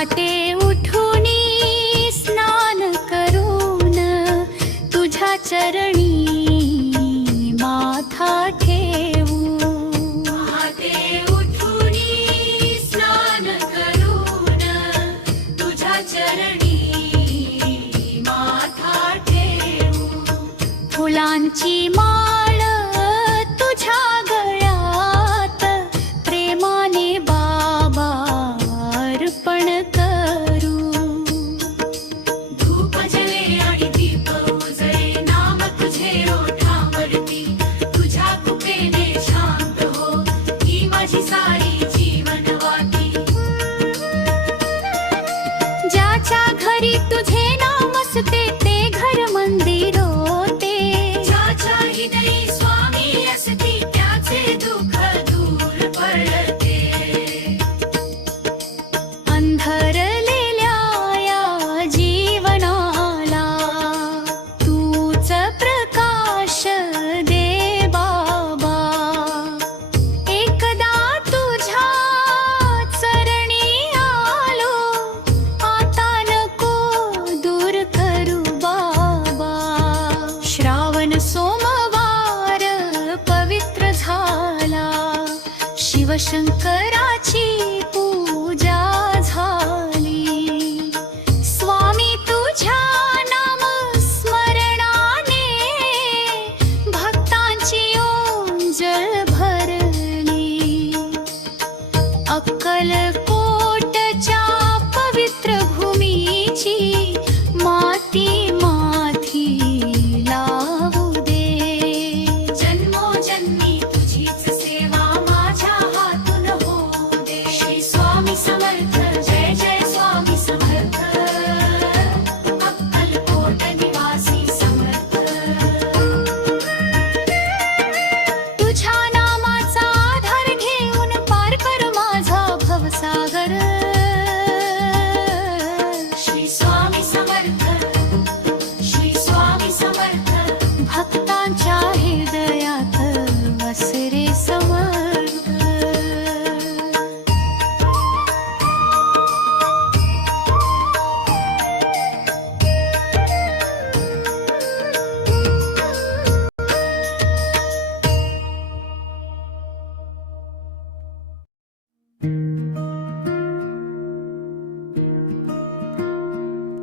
पहाटे उठूनी स्नान करून तुझ्या चरणी माथा ठेवू। पहाटे उठूनी स्नान करून तुझ्या चरणी माथा ठेवू। फुलांची माळ तुझ्या गळ्यात प्रेमाने बाबा अर्पण करू। धूप जळे आणि दीप उजळे नाम तुझे ओठावरती। तुझ्या कृपेने शांत हो ही माझी सारी जीवनवाती। ज्याच्या घरी तुझे नाम असते ते घर मंदिर होते। ज्याच्या हृदयी स्वामी असती त्याचे दुःख दूर पडते। अंधरलेल्या या जीवनाला तूच प्रकाश दे बाबा। एकदा तुझ्या चरणी आलो आता नको दूर करू बाबा। श्रावण सोमवार पवित्र झाला शिवशंकराची पूजा झाली। स्वामी तुझ्या नाम स्मरणाने भक्तांची ओंजळ भरली। अक्कलकोटच्या पवित्र भूमीची माती माथी लावू दे। जन्मोजन्मी तुझीच सेवा माझ्या हातून होऊ दे। श्री स्वामी समर्थ जय जय स्वामी समर्थ। अक्कलकोट निवासी समर्थ। तुझ्या नामाचा आधार घेऊन पार कर माझा भवसागर। श्री स्वामी समर्थ श्री स्वामी समर्थ। भक्तांच्या हृदयात वसरे समर्थ।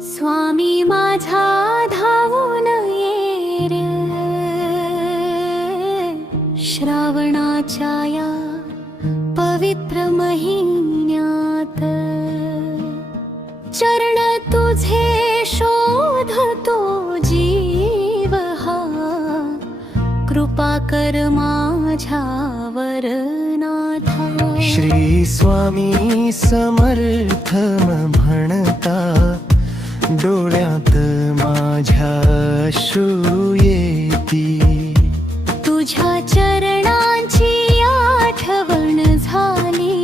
स्वामी माझा धावून ये रे श्रावणाच्या या पवित्र महिन्यात। चरण तुझे शोधतो जीव हा कृपा कर माझ्यावर नाथा। श्री स्वामी समर्थ म्हणता डोळ्यात माझ्या अश्रू येती। तुझ्या चरणांची आठवण झाली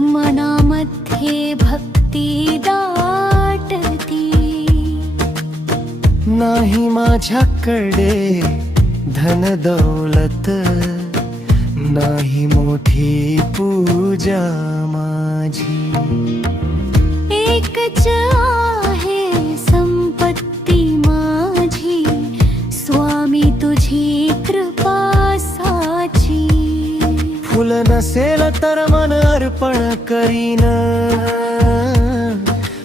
मनामध्ये भक्ती दाटती। नाही माझ्याकडे धन दौलत नाही मोठी पूजा माझी। एकच आहे संपत्ती माझी स्वामी तुझी कृपा साची। फुल नसेल तर मन अर्पण करीन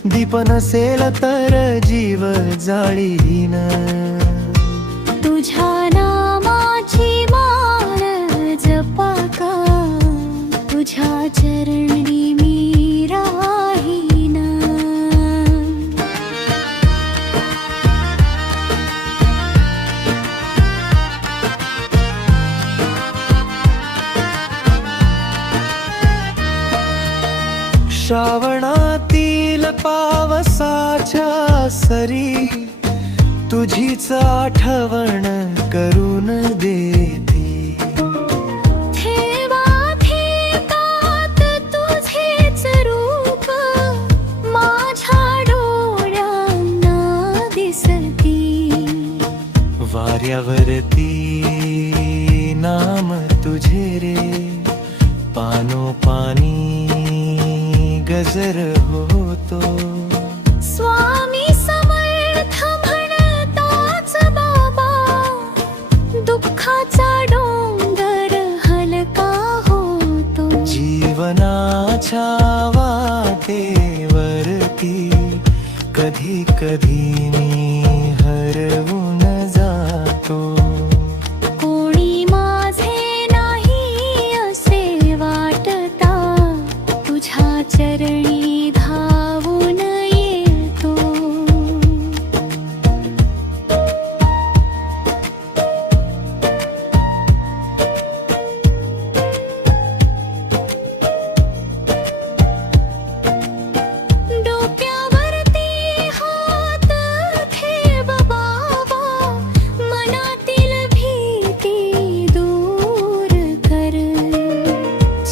दीप नसेल तर जीव जाळीन। तुझ्या नामाची माळ जपा का तुझ्या चरणी मी राहीन। श्रावणातील पावसाच्या सरी तुझीच आठवण करून देते। ठेवा ठेवात तुझेच रूप माझ्या डोळ्यांना दिसती। वाऱ्यावरती नाम तुझे रे पानो पानी गजर हो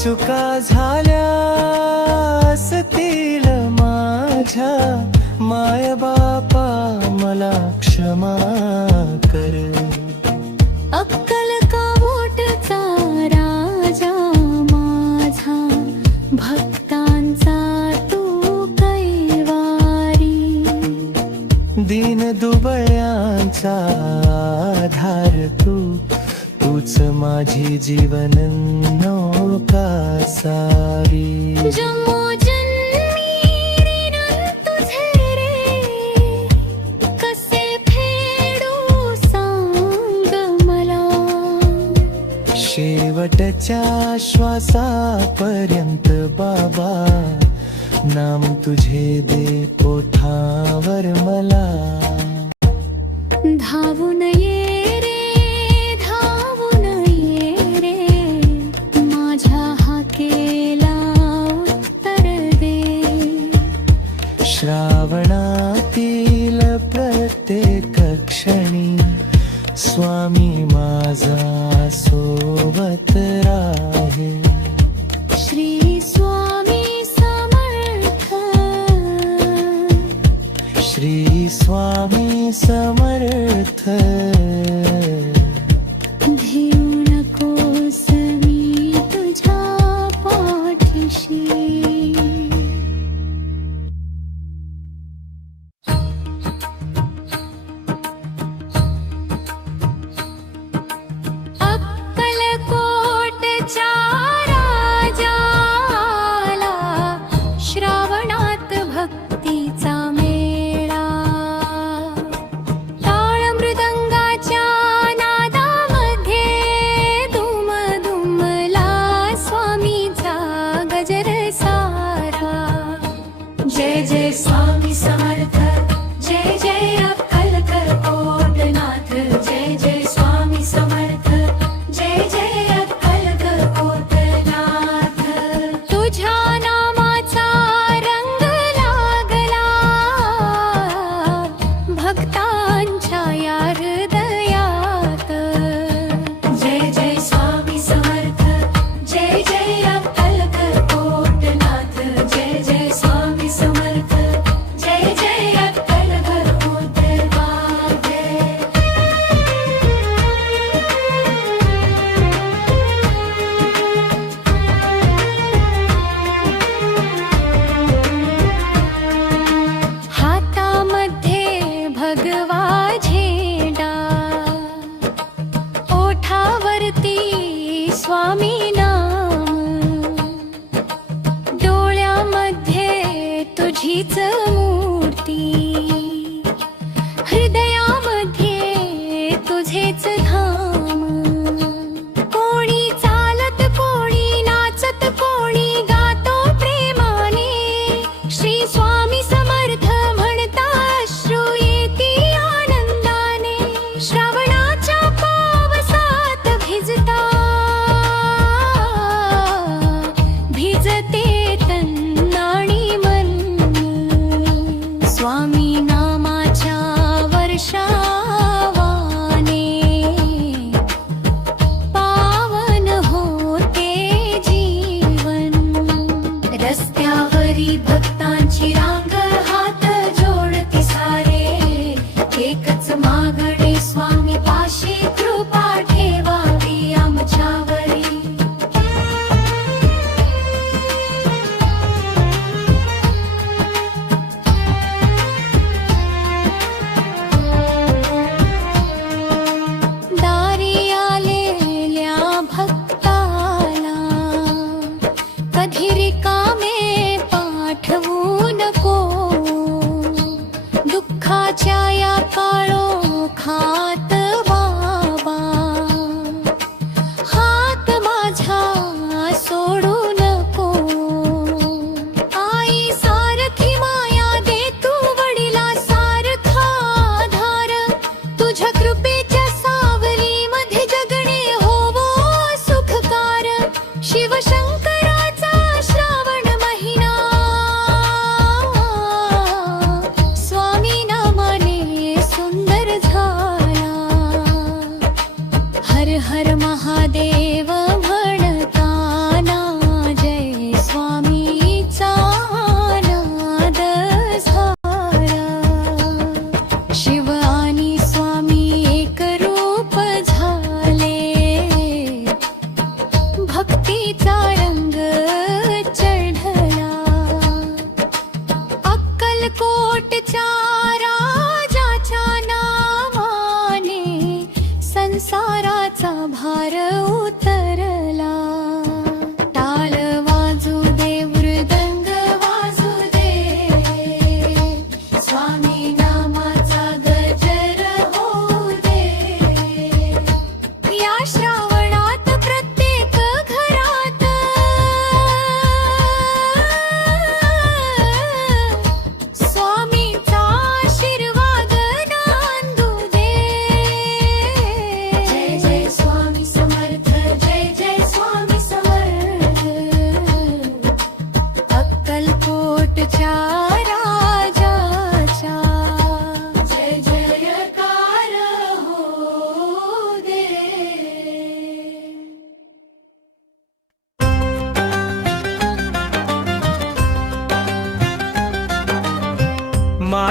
चुका झाल्या असतील माझ्या, माय बापा मला क्षमा कर. अक्कल कावोटचा राजा माझा, भक्तांचा तू कैवारी. दीन दुबळ्यांचा आधार तू, तूच माझी जीवन नौका सारी. जन्मोजन्मी ऋण तुझे रे, कसे फेडू सांग मला. शेवटच्या श्वासापर्यंत बाबा, नाम तुझे दे ओठावर मला. धावून ये रे, धावून ये रे, माझ्या हाकेला उत्तर दे. श्रावणातील प्रत्येक क्षणी स्वामी माझा सोबत राहे. श्री स्वामी समर्थ, श्री स्वामी समर्थ. भिऊ नकोस मी तुझ्या पाठीशी. अक्कलकोटच्या राजाला श्रावणात भक्तीचा मेळा. टाळ मृदंगाच्या नादामध्ये दुम दुमला स्वामीचा गजर सारा. जय जय स्वामी समर्थ, जय जय अक्कलकोटनाथ. जय जय स्वामी समर्थ, जय जय अक्कलकोटनाथ. तुझ्या नामाचा रंग लागला भक्तांच्या या हृदयात. जय जय स्वामी समर्थ, जय जय अक्कलकोटनाथ. जय जय स्वामी समर्थ, जय जय अक्कलकोटनाथ. हातामध्ये भगवा झेंडा, ओठावरती स्वामी नाम. डोळ्यामध्ये तुझीच मूर्ती, हृदयामध्ये तुझेच धाम. कोणी चालत, कोणी नाचत, कोणी गातो प्रेमाने. श्री स्वामी समर्थ म्हणता अश्रू येती आनंदाने. श्रावणाच्या पावसात भिजता, भिजते तन आणि मन. स्वामी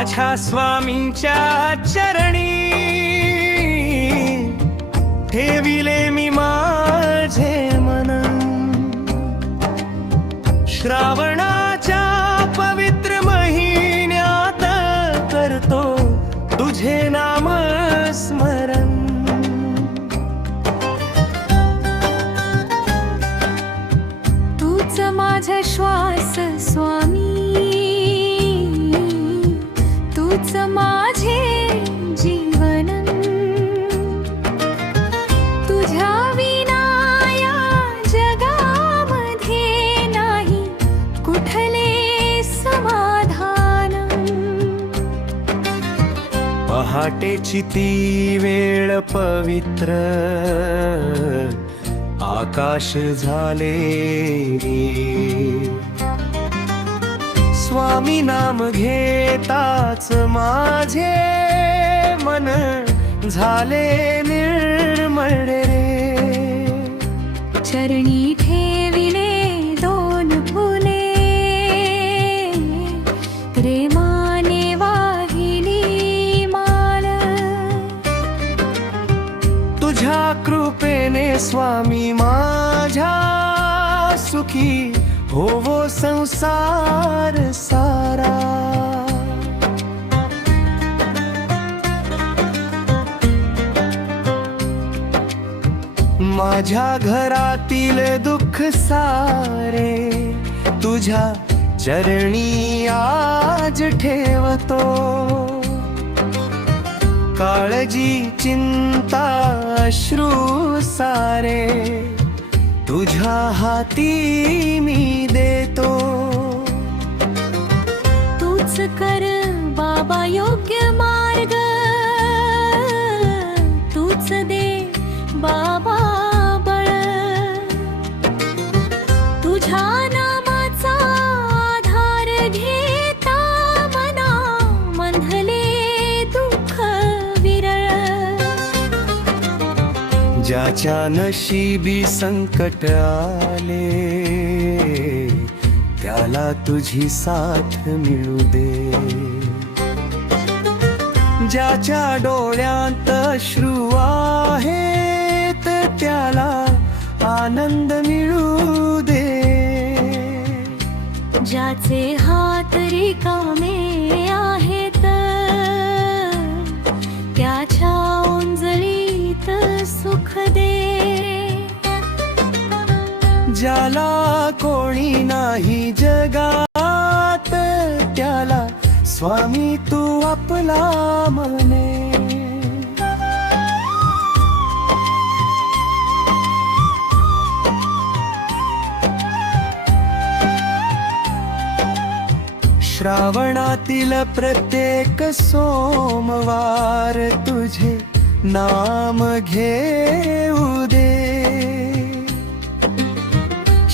माझ्या स्वामींच्या चरणी ठेविले मी माझे मन. श्रावणाच्या पवित्र महिन्यात करतो तुझे नाम स्मरण. तूच माझा श्वास स्वामी, तूच माझे जीवन. तुझ्या विना या जगामध्ये नाही कुठले समाधान. पहाटेची ती वेळ पवित्र आकाश झाले. स्वामी नाम घेताच माझे मन झाले निर्मळ रे. चरणी ठेविले दोन फुले, प्रेमाने वाहिली माळ. तुझ्या कृपेने स्वामी माझ्या सुखी होवो संसार सारा. माझ्या घरातील दुःख सारे तुझ्या चरणी आज ठेवतो. काळजी चिंता अश्रू सारे तुझ्या हाती मी देतो. तूच कर बाबा योग्य मार्ग, तूच दे बाबा बळ. तुझ्या नामाचा आधार घेता मना मंधले दुःख विरळ. ज्याच्या नशिबी संकट आले त्याला तुझी साथ मिळू दे. ज्याच्या डोळ्यात अश्रू आहेत त्याला आनंद मिळू दे. ज्याचे हात रिकामे आहेत त्याच्या ओंजळीत सुख दे. ज्याला कोणी नाही जगात त्याला स्वामी तू आपला म्हणे. श्रावणातील प्रत्येक सोमवार तुझे नाम घेऊ दे.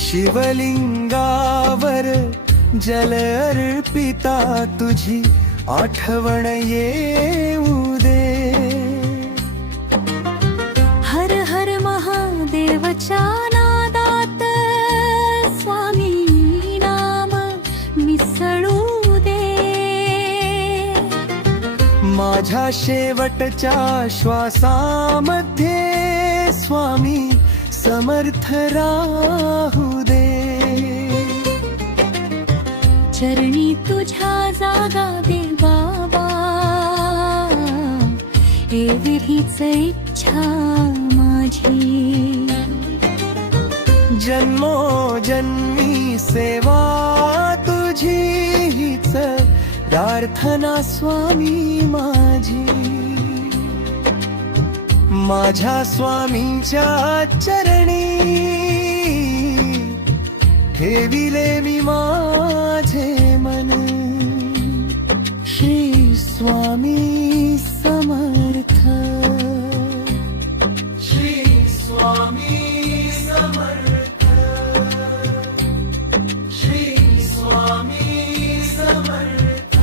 शिवलिंगावर जल अर्पिता तुझी आठवण येऊ दे. हर हर महादेवच्या नादात स्वामी नाम मिसळू दे. माझ्या शेवटच्या श्वासामध्ये स्वामी समर्थ राहू दे. चरणी तुझ्या जागा दे बाबा, एवढीच इच्छा माझी. जन्मोजन्मी सेवा तुझी हीच प्रार्थना स्वामी माझी. माझ्या स्वामींच्या चरणी ठेविले मी माझे मन. श्री स्वामी समर्थ. श्री स्वामी समर्थ. श्री स्वामी समर्थ.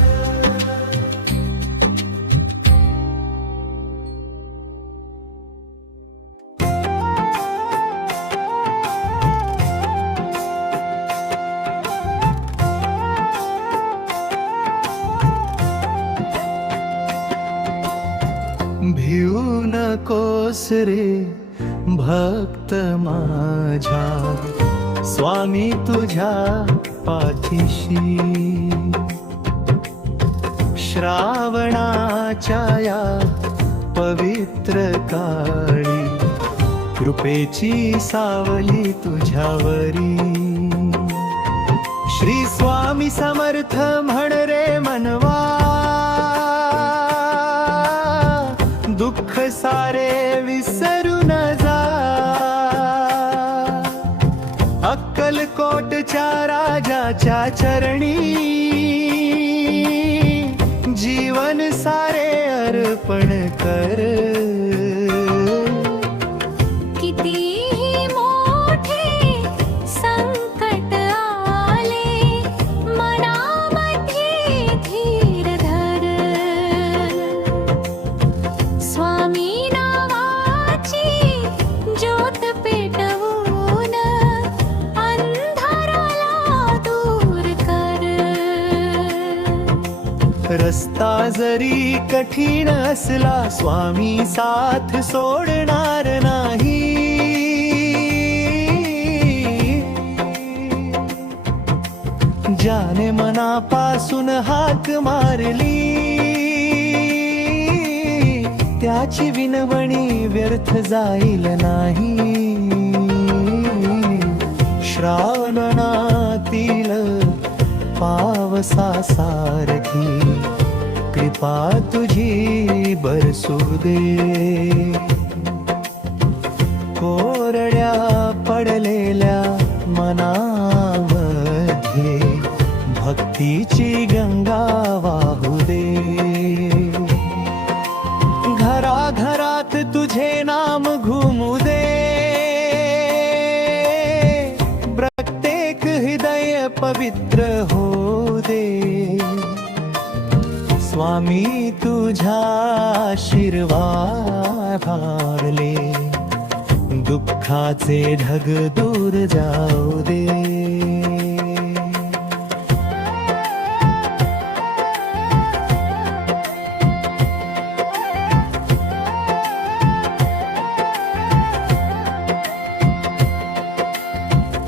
नकोस रे भक्त माझ्या, स्वामी तुझ्या पाठीशी. श्रावणाच्या या पवित्र काळी कृपेची सावली तुझ्यावरी. श्री स्वामी समर्थ म्हण रे मनवा, दुःख सारे विसरून जा. अक्कलकोटच्या राजाच्या चरणी जीवन सारे अर्पण कर. कितीही मोठे संकट आले, मनामध्ये धीर धर. स्वामी नावाची ज्योत पेटवून अंधाराला दूर कर. रस्ता जरी कठीण असला, स्वामी साथ सोडणार नाही. ज्याने मनापासून हाक मारली, त्याची विनवणी व्यर्थ जाईल नाही. श्रावणातील पावसासारखी कृपा तुझी बरसू दे. कोरड्या पडलेल्या मनामध्ये भक्तीची गंगा वाहू दे. घराघरात तुझे नाम घुमू दे. प्रत्येक हृदय पवित्र हो दे. स्वामी तुझ्या आशीर्वादाले दुःखाचे ढग दूर जाऊ दे.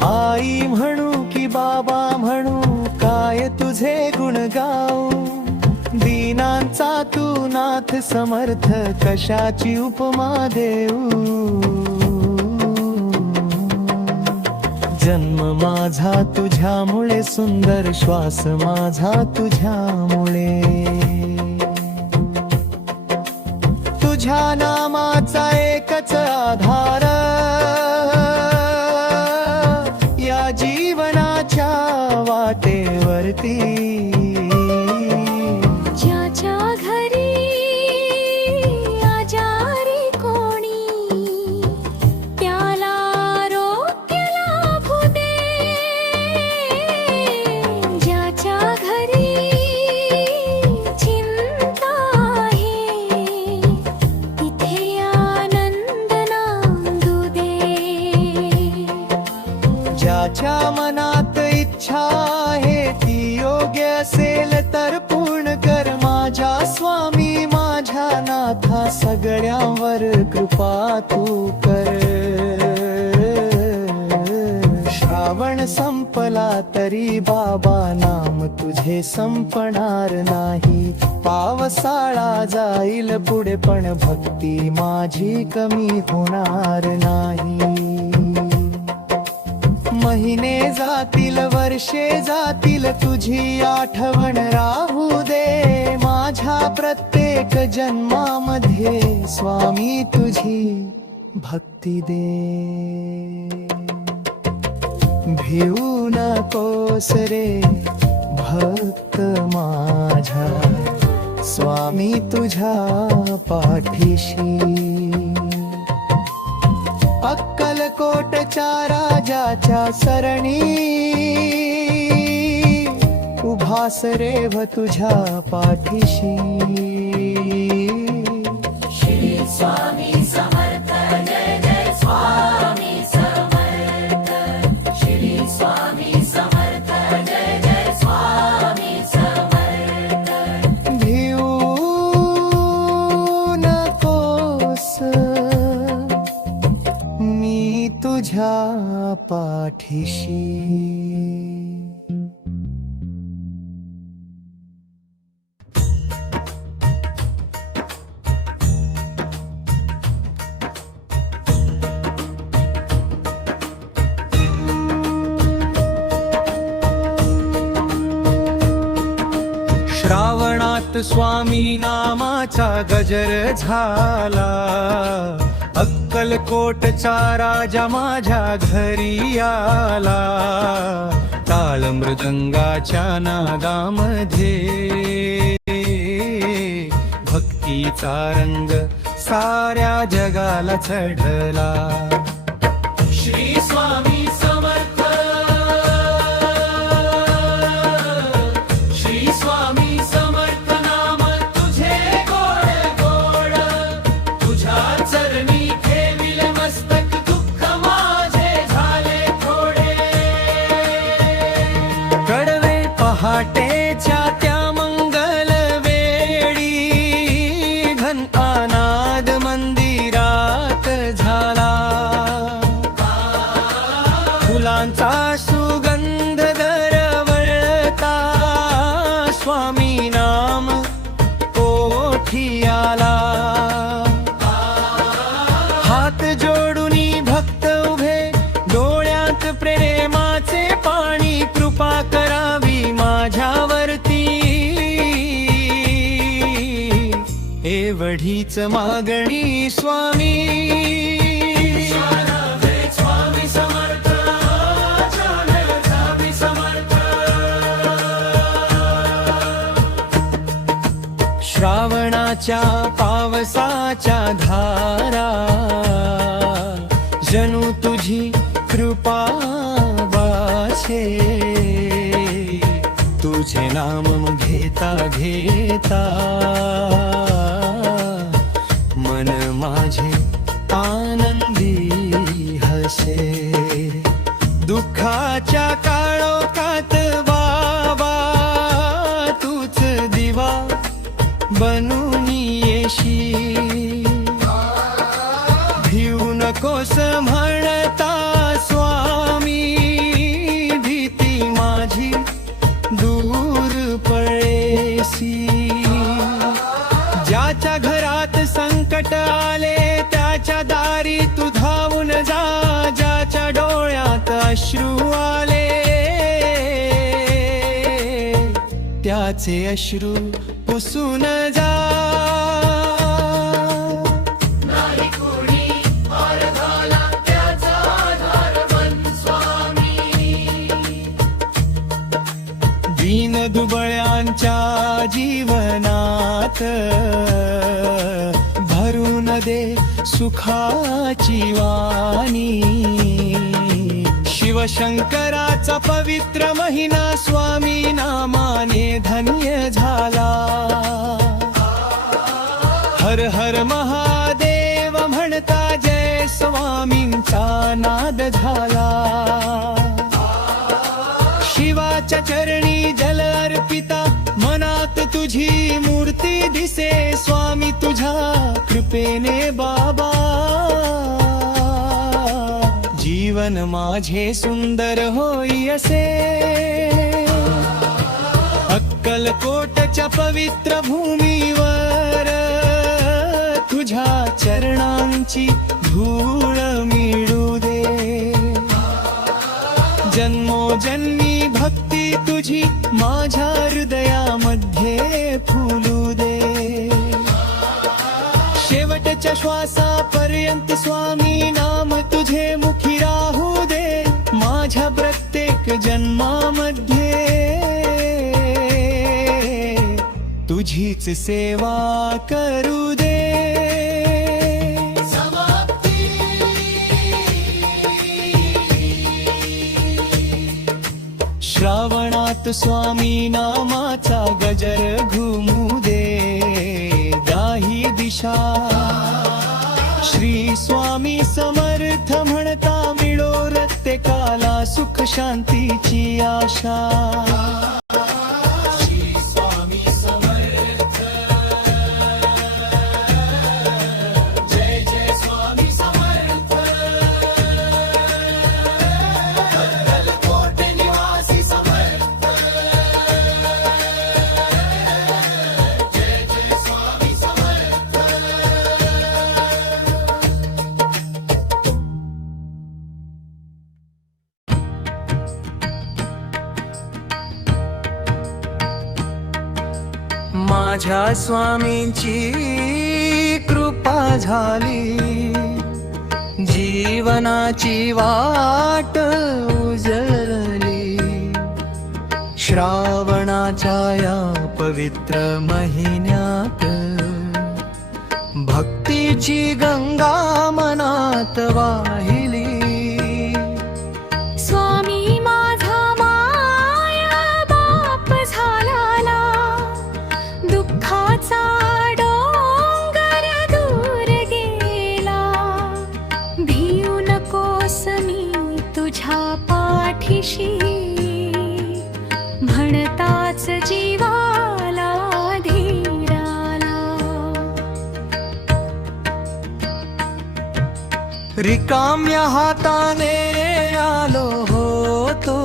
आई म्हणू की बाबा म्हणू, काय तुझे गुण गाऊ. दीनांचा तू नाथ समर्थ, कशाची उपमा देऊ. जन्म माझा तुझ्यामुळे, सुंदर श्वास माझा तुझ्यामुळे. तुझ्या नामाचा एकच आधार, या जीवनाच्या वाटेवरती. ज्याच्या घरी आजारी कोणी, त्याला आरोग्य लाभू दे. ज्याच्या घरी चिंता आहे, तिथे आनंद नांदू दे. ज्याच्या मनात इच्छा आहे, ती योग्य असेल तर पूर्ण कर. माझ्या स्वामी माझ्या नाथा, सगळ्यांवर कृपा तू कर. श्रावण संपला तरी बाबा नाम तुझे संपणार नाही. पावसाळा जाईल पुढे पण भक्ती माझी कमी होणार नाही. महिने जातील वर्षे जातील, तुझी आठवण राहू दे. माझ्या प्रत्येक जन्मामध्ये स्वामी तुझी भक्ती दे. भिवू नकोस रे भक्त माझ्या, स्वामी तुझ्या पाठीशी. अक्कलकोटच्या राजाच्या सरणी उभास रेव तुझ्या पाठीशी. श्री स्वामी समर्थ, जय जय स्वामी समर्थ. श्री स्वामी समर्थ, जय जय स्वामी समर्थ. भिवू नकोस पाठीशी. श्रावणात स्वामी नामाचा गजर झाला, अक्कलकोटचा राजा माझ्या घरी आला. टाळ मृदंगाच्या नादामध्ये भक्तीचा रंग साऱ्या जगाला चढला. श्री स्वामी समर्थ, श्री स्वामी समर्थ नाम तुझे गोड गोड, तुझ्या चरणी ठेविले मस्तक दुःख माझे झाले थोडे. कडवे पहाटेच्या त्या मंगल वेळी घन आनाद मंदिरात झाला. फुलांचा सुगंध दरवळता स्वामी नाम ओठी आला. हात जोडूनी भक्त उभे, डोळ्यात प्रेमाचे पाणी, कृपा करावी माझ्यावरती एवढीच मागणी स्वामी. स्वामी समर्थ, स्वामी समर्थ. श्रावणाच्या पावसाच्या धारा जणू तुझी कृपा वाचे. तुझे नाम घेता घेता मन माझे आनंदी हसे. दुःखाच्या काळोखात बाबा तूच दिवा बनून येशी. भिऊ नकोस म्हणता स्वामी, भीती माझी दूर पळेसी. ज्याच्या घरात संकट आले त्याच्या दारी तू धावून जा. ज्याच्या डोळ्यात अश्रू आले त्याचे अश्रू पुसून जा. नाही कोणी अर्धाला त्याचा आधार बन स्वामी. दीन दुबळ्यांच्या जीवनात भरून दे सुखाची वाणी. शिवशंकराचा पवित्र महिना स्वामी नामाने धन्य झाला. हर हर महादेव म्हणता जय स्वामींचा नाद झाला. शिवाच्या चरणी जल अर्पिता, मनात तुझी मूर्ती दिसे. स्वामी तुझ्या कृपेने बाबा जीवन माझे सुंदर होई असे. अक्कलकोटच्या पवित्र भूमीवर तुझ्या चरणांची धूळ मिळू दे. जन्मोजन्मी भक्ती तुझी माझ्या हृदयामध्ये फुलू दे. शेवटच्या श्वासापर्यंत स्वामी नाम तुझे मुखी राहू दे. माझ्या प्रत्येक जन्मामध्ये तुझीच सेवा करू दे. श्रावणात स्वामी नामाचा गजर घुमू दे. दाही दिशा श्री स्वामी समर्थ म्हणता मिळो प्रत्येकाला सुख शांतीची आशा. माझ्या स्वामींची कृपा झाली, जीवनाची वाट उजळली. श्रावणाच्या या पवित्र महिन्यात भक्तीची गंगा मनात वाहिली. स्वामी माझा माया बाप झाला, दुःखाचा डोंगर दूर गेला. भिऊ नकोस मी तुझ्या पाठीशी, म्हणताच जीवाला धीर आला. रिकाम्या हाताने आलो होतो,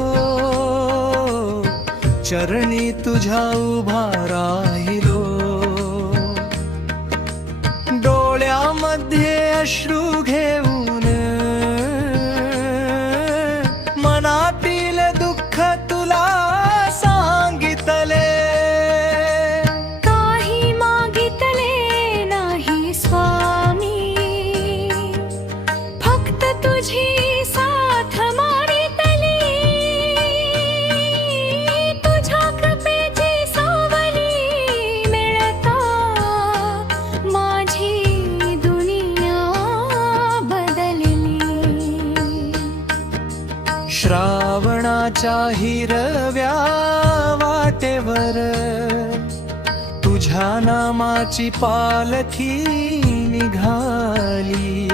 चरणी तुझ्या उभा राहिलो. डोळ्यामध्ये अश्रू घेऊन मनातील दुःख तुला सांगितले. काही मागितले नाही स्वामी, फक्त तुझी साथ मागितली. तुझ्या कृपेची सावली मिळता माझी दुनिया बदलली. श्रावणाच्या हिरव्या वाटेवर तुझ्या नामाची पालखी निघाली.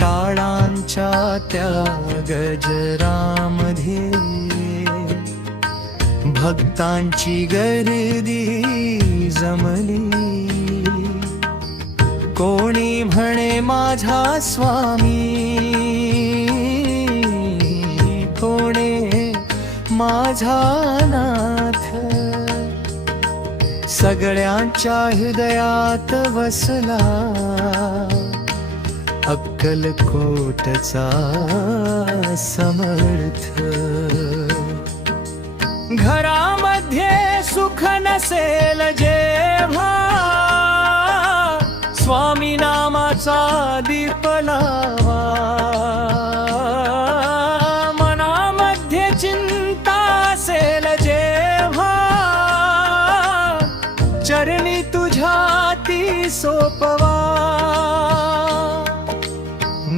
टाळांच्या त्या गजरामध्ये भक्तांची गर्दी जमली. कोणी म्हणे माझा स्वामी, कोणे माझा नाथ. सगळ्यांच्या हृदयात वसला अक्कलकोटचा समर्थ. घरामध्ये सुख नसेल जेव्हा, स्वामी नामाचा दीप लावा. मनामध्ये चिंता असेल जेव्हा, चरणी तुझ्या ती सोपवा.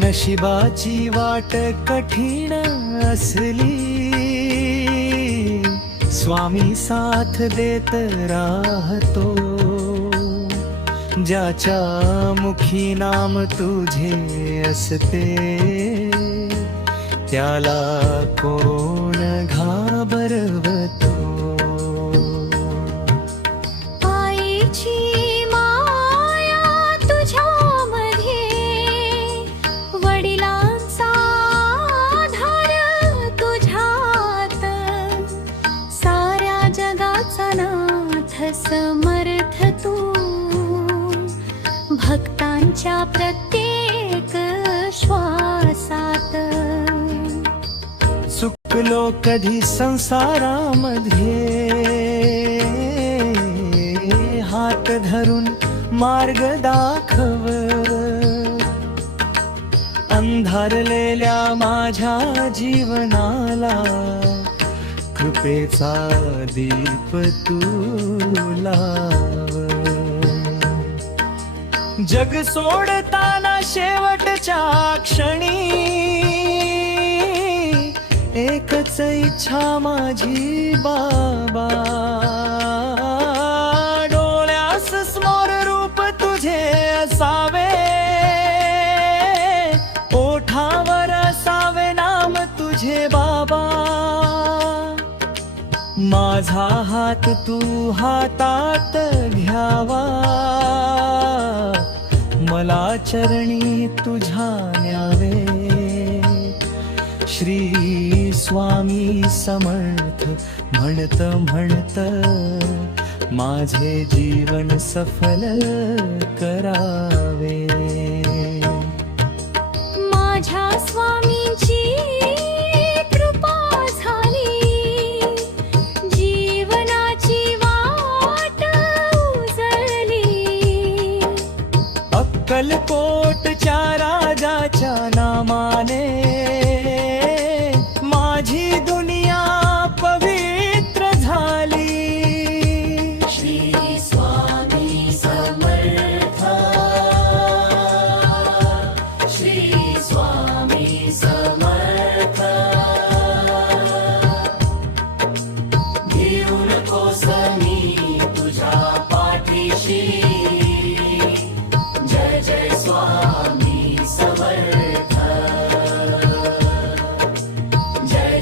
नशिबाची वाट कठीण असली, स्वामी साथ देत राहतो. ज्याच्या मुखी नाम तुझे असते, त्याला कोण घाबरवतो. आईची माया तुझ्यामध्ये, वडिलांचा आधार तुझ्यात. साऱ्या जगाचा नाथ समर्थ तू, भक्तांच्या प्रत्येक श्वासात. चुकलो कधी संसारामध्ये, हात धरून मार्ग दाखव. अंधारलेल्या माझ्या जीवनाला कृपेचा दीप तू लाव. जग सोडताना शेवटच्या क्षणी एकच इच्छा माझी बाबा. डोळ्यास समोर रूप तुझे असावे, ओठावर असावे नाम तुझे बाबा. माझा हात तू हातात घ्यावा, मला चरणी तुझ्या न्यावे. श्री स्वामी समर्थ म्हणत म्हणत माझे जीवन सफल करावे. माझ्या स्वामींची कृपा झाली, जीवनाची वाट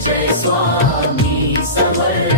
जय स्वामी समर्थ